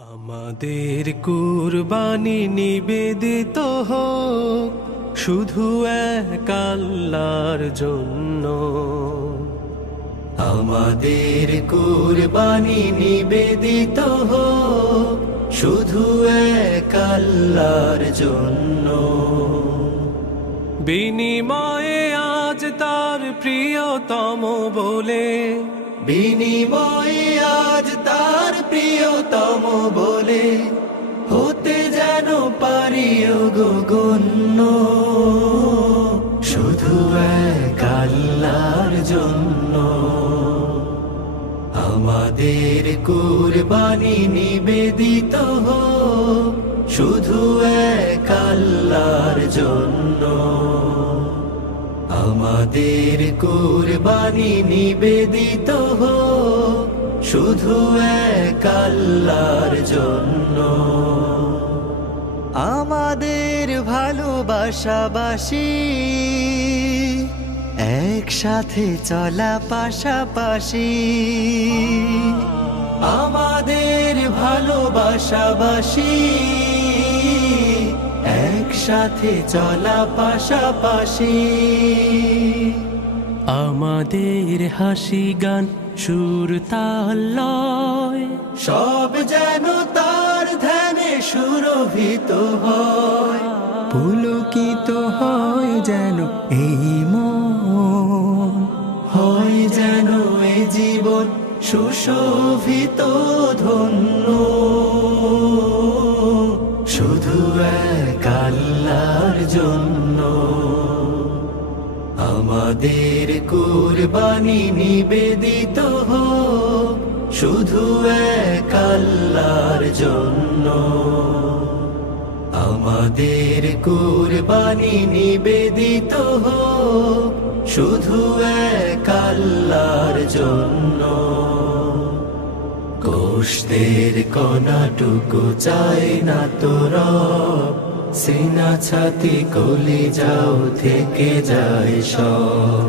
আমাদের কুরবানি নিবেদিত হোক শুধু এক আল্লাহর জন্য। আমাদের কুরবানি নিবেদিত হোক শুধু এক আল্লাহর জন্য। বিনিময়ে আজ তার প্রিয়তম বলে, বিনিময়ে আজ তার প্রিয়তম বলে হতে যেন পারি গগন্য। শুধু এক আল্লাহর জন্য আমাদের কুরবানি নিবেদিত হোক শুধু এক আল্লাহর জন্য। আমাদের কুরবানি নিবেদিত হোক শুধু এক আল্লাহর জন্য। আমাদের ভালোবাসাবাসী একসাথে চলা পাশাপাশি। আমাদের ভালোবাসাবাসী একসাথে চলা পাশাপাশি। আমাদের হাসি গান সুর তাল লয় সব যেন তার ধ্যানে সুরভিত হয়। পুলকিত হয় যেন এই মন, হয় যেন এই জীবন সুশোভিত ধন্য। শুধু এক আল্লাহর জন্য আমাদের কুরবানি নিবেদিত হোক শুধু এক আল্লাহর জন্য। আমাদের কুরবানি নিবেদিত হোক শুধু এক আল্লাহর জন্য। গোশতের কণাটুকু চাই না তোর, সিনা ছাতি কলিজাও থেকে যায় সব।